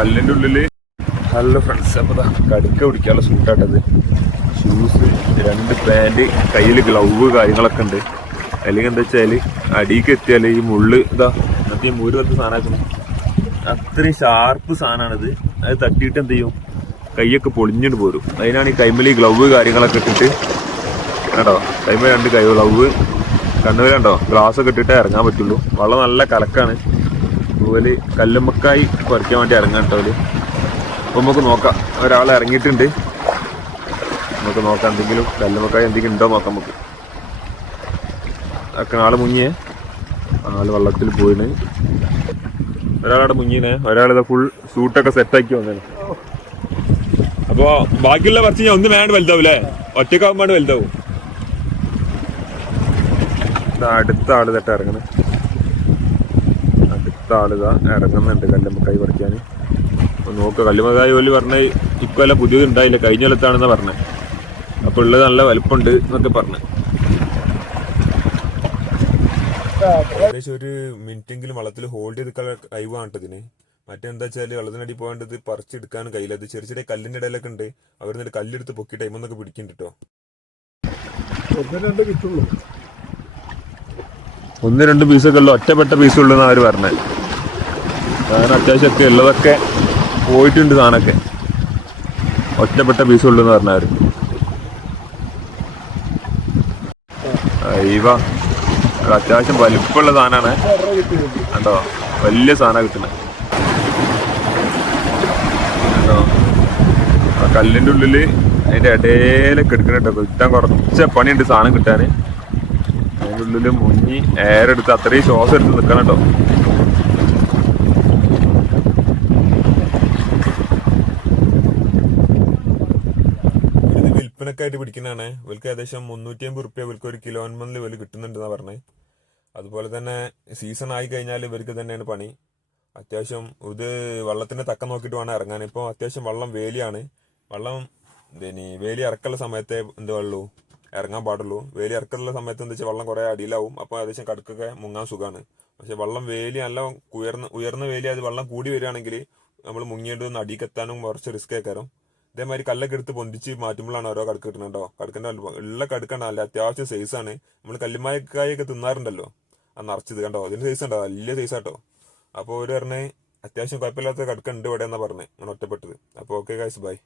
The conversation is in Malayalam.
കല്ലിൻ്റെ ഉള്ളില് ഹലോ ഫ്രണ്ട്സ്. അപ്പോൾ കടുക്ക പിടിക്കാനുള്ള സൂട്ടാട്ടത്. ഷൂസ്, 2 പാൻറ്, കയ്യിൽ ഗ്ലൗവ് കാര്യങ്ങളൊക്കെ ഉണ്ട്. അല്ലെങ്കിൽ എന്താ വെച്ചാൽ അടിക്ക് എത്തിയാൽ ഈ മുള്ള് എന്നിട്ട് ഈ മൂര് വന്ന് സാധനമാക്കുന്നത് അത്രയും ഷാർപ്പ് സാധനമാണിത്. അത് തട്ടിയിട്ട് എന്ത് ചെയ്യും, കൈയൊക്കെ പൊളിഞ്ഞിട്ട് പോരും. അതിനാണ് ഈ കൈമേൽ ഈ ഗ്ലൗവ് കാര്യങ്ങളൊക്കെ ഇട്ടിട്ട് കേട്ടോ. കൈമേൽ 2 കൈ ഗ്ലൗവ്, കണ്ണുവേലുണ്ടോ, ഗ്ലാസ് ഒക്കെ ഇട്ടിട്ടേ ഇറങ്ങാൻ പറ്റുള്ളൂ. വെള്ളം നല്ല കലക്കാണ്. അതുപോലെ കല്ലുമ്മക്കായി കുറയ്ക്കാൻ വേണ്ടി ഇറങ്ങാൻ കേട്ടോ അവര്. അപ്പോൾ നമുക്ക് നോക്കാം, ഒരാൾ ഇറങ്ങിയിട്ടുണ്ട്. നമുക്ക് നോക്കാം എന്തെങ്കിലും കല്ലുമ്മക്കായി എന്തെങ്കിലും ഉണ്ടോ നോക്കാം നമുക്ക്. ആള് മുങ്ങിയേ, ആള് വെള്ളത്തിൽ പോയിന്. ഒരാളവിടെ മുങ്ങിനെ, ഒരാളിത് ഫുൾ സൂട്ടൊക്കെ സെറ്റാക്കി വന്നേനെ. അപ്പോൾ ബാക്കിയുള്ള പറിച്ച് ഞാൻ ഒന്ന് വേണ്ട വലുതാവൂലേ, ഒറ്റക്കാവുമ്പോൾ വലുതാവും. അടുത്ത ആള് തെറ്റ ഇറങ്ങണേ, അടുത്ത ആളിതാ ഇറങ്ങുന്നുണ്ട് കല്ലുമ്മക്കായി പറിക്കാൻ. അപ്പോൾ നോക്കുക, കല്ലുമ്മക്കായി പോലും പറഞ്ഞ ഇക്കൊല്ലം പുതിയത് ഉണ്ടായില്ല, കഴിഞ്ഞ കൊല്ലത്താണെന്നാ പറഞ്ഞത്. അപ്പോൾ ഉള്ളത് നല്ല വലുപ്പമുണ്ട് എന്നൊക്കെ പറഞ്ഞു. ഏകദേശം 1 മിനിറ്റെങ്കിലും വെള്ളത്തിൽ ഹോൾഡ് ചെയ്ത് കഴിവാണ് ഇതിന്. മറ്റെന്താ വെച്ചാൽ വെള്ളത്തിനടി പോകേണ്ടത് പറിച്ചെടുക്കാനും കയ്യിൽ. അത് ചെറിയ ചെറിയ കല്ലിൻ്റെ ഇടയിലൊക്കെ ഉണ്ട്. അവർ എന്നിട്ട് കല്ലെടുത്ത് പൊക്കി ടൈമെന്നൊക്കെ പിടിക്കുന്നുണ്ട് കേട്ടോ. 1-2 പീസൊക്കെ ഉള്ളു, ഒറ്റപ്പെട്ട പീസുള്ളൂ എന്നാണ് അവർ പറഞ്ഞത്. കാരണം അത്യാവശ്യമൊക്കെ ഉള്ളതൊക്കെ പോയിട്ടുണ്ട്, സാധനമൊക്കെ ഒറ്റപ്പെട്ട പീസുള്ളൂ എന്ന് പറഞ്ഞവർ. അയ്യവ അത്യാവശ്യം വലിപ്പമുള്ള സാധനമാണ് കേട്ടോ, വലിയ സാധനം കിട്ടുന്നത് കേട്ടോ. ആ കല്ലിൻ്റെ ഉള്ളില് അതിൻ്റെ ഇടയിലൊക്കെ എടുക്കണം കേട്ടോ. കിട്ടാൻ കുറച്ച് പണിയുണ്ട് സാധനം കിട്ടാൻ. അതിൻ്റെ ഉള്ളിൽ മുങ്ങി എയറെടുത്ത് അത്രയും ശ്വാസം എടുത്ത് നിൽക്കണം കേട്ടോ. വിൽപ്പനൊക്കെ ആയിട്ട് പിടിക്കുന്നതാണ്. ഇവർക്ക് ഏകദേശം 350 റുപ്യ ഇവർക്ക് 1 കിലോമീറ്ററിൽ ഇവർ കിട്ടുന്നുണ്ടെന്നാണ് പറഞ്ഞത്. അതുപോലെ തന്നെ സീസൺ ആയി കഴിഞ്ഞാൽ ഇവർക്ക് തന്നെയാണ് പണി. അത്യാവശ്യം ഇത് വെള്ളത്തിൻ്റെ തക്കം നോക്കിയിട്ട് വേണം ഇറങ്ങാൻ. ഇപ്പോൾ അത്യാവശ്യം വെള്ളം വേലിയാണ്. വെള്ളം വേലി ഇറക്കുള്ള സമയത്തെ വെള്ളൂ ഇറങ്ങാൻ പാടുള്ളൂ. വേലി ഇറക്കുള്ള സമയത്ത് എന്താ വെച്ചാൽ വെള്ളം കുറേ അടിയിലാവും. അപ്പോൾ ഏകദേശം കടുക്കൊക്കെ മുങ്ങാൻ സുഖമാണ്. പക്ഷെ വെള്ളം വേലി നല്ല ഉയർന്ന വേലി, അത് വെള്ളം കൂടി വരികയാണെങ്കിൽ നമ്മൾ മുങ്ങിയിട്ട് അടിക്കെത്താനും കുറച്ച് റിസ്ക് ആക്കാനും. ഇതേമാതിരി കല്ലൊക്കെ എടുത്ത് പൊന്തിച്ച് മാറ്റുമ്പോഴാണ് ഓരോ കടുക്ക് കിട്ടുന്നുണ്ടോ. കടുക്കൻ്റെ ഉള്ള കടുക്കാണ്, നല്ല അത്യാവശ്യം സൈസാണ്. നമ്മൾ കല്ലുമായക്കായൊക്കെ തിന്നാറുണ്ടല്ലോ, അത് നിറച്ചത് കണ്ടോ, അതിൻ്റെ സൈസ് ഉണ്ടോ, വലിയ സൈസാട്ടോ. അപ്പോൾ ഒരു പറഞ്ഞ് അത്യാവശ്യം കുഴപ്പമില്ലാത്ത കടുക്കുണ്ട് ഇവിടെ എന്നാണ് പറഞ്ഞത്, അങ്ങനെ ഒറ്റപ്പെട്ടത്. അപ്പോൾ ഓക്കെ ഗൈസ്, ബൈ.